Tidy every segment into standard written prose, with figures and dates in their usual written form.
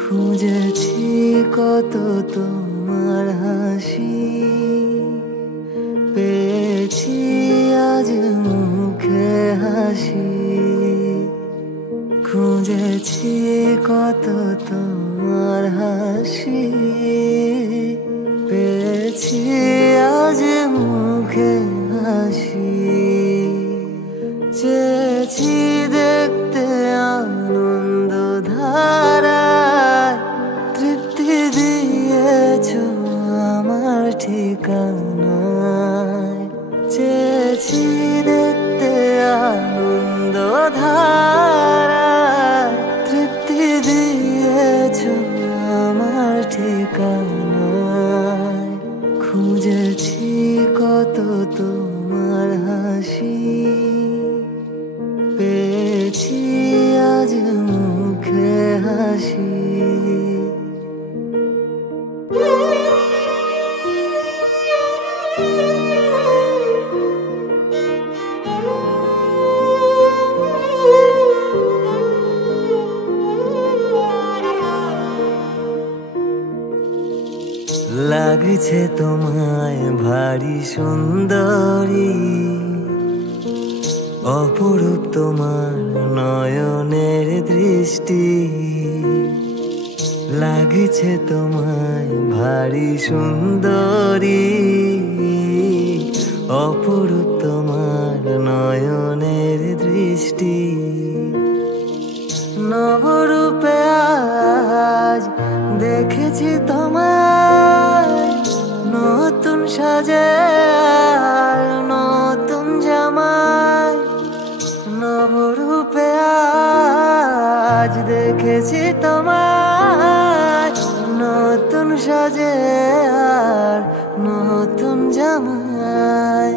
খুঁজেছি কত তোমার হাসি, পেয়েছি আজ মুখে হাসি। খুঁজেছি কত তোমার হাসি, পেয়েছি আজ মুখে হাসি। চেয়েছি দেখতে আনন্দ ধারায়, তৃপ্তি দিয়েছ আমার ঠিকানায়। চেয়েছি দেখতে আনন্দ ধারায়, তৃপ্তি দিয়েছ আমার ঠিকানায়। খুঁজেছি কত তোমার হাসি, পেয়েছি আজ মুখে হাসি। লাগছে তোমায় ভারী সুন্দরী, অপরূপ তোমার নয়নের দৃষ্টি। লাগছে তোমায় ভারী সুন্দরী, অপরূপ তোমার নয়নের দৃষ্টি। নবরূপে আজ দেখেছি তোমায়, নতুন সাজে আর নতুন জামায়। নবরূপে আজ দেখেছি তোমায়, নতুন সাজে আর নতুন জামায়।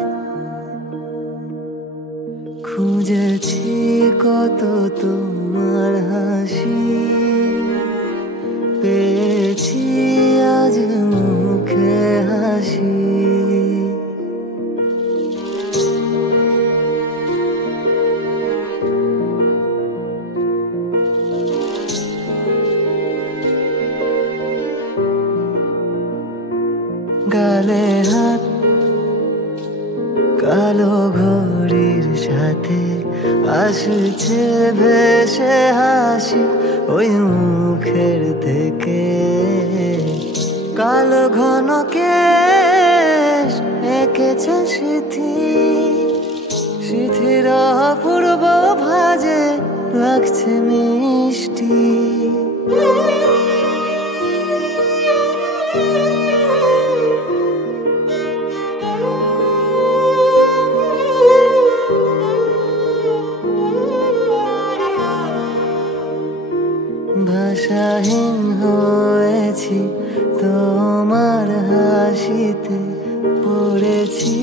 খুঁজেছি কত তোমার হাসি, পেয়েছি আজ মুখে হাসি। গালে হাত কালো ঘড়ির সাথে আসছে ভেসে হাসি ওই মুখের থেকে। কালো ঘন কেশ এঁকেছে স্মৃতি, স্মৃতির অপূর্ব ভাজে লাগছে মিষ্টি। ভাষাহীন হয়েছি তোমার হাসিতে, পড়েছি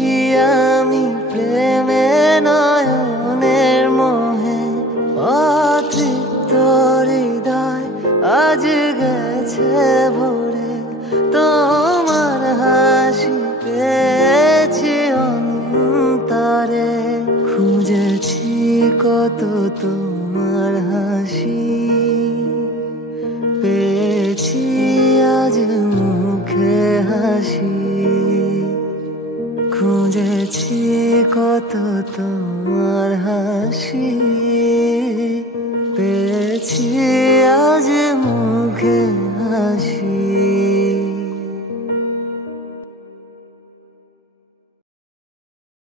আমি প্রেমে নয়নের মোহে। অতৃপ্ত হৃদয় আজ গেছে ভরে, তোমার হাসি পেয়েছি অন্তরে। খুঁজেছি কত তোমার হাসি, পেয়েছি আজ মুখে হাসি। খুঁজেছি কত তোমার হাসি, পেয়েছি আজ মুখে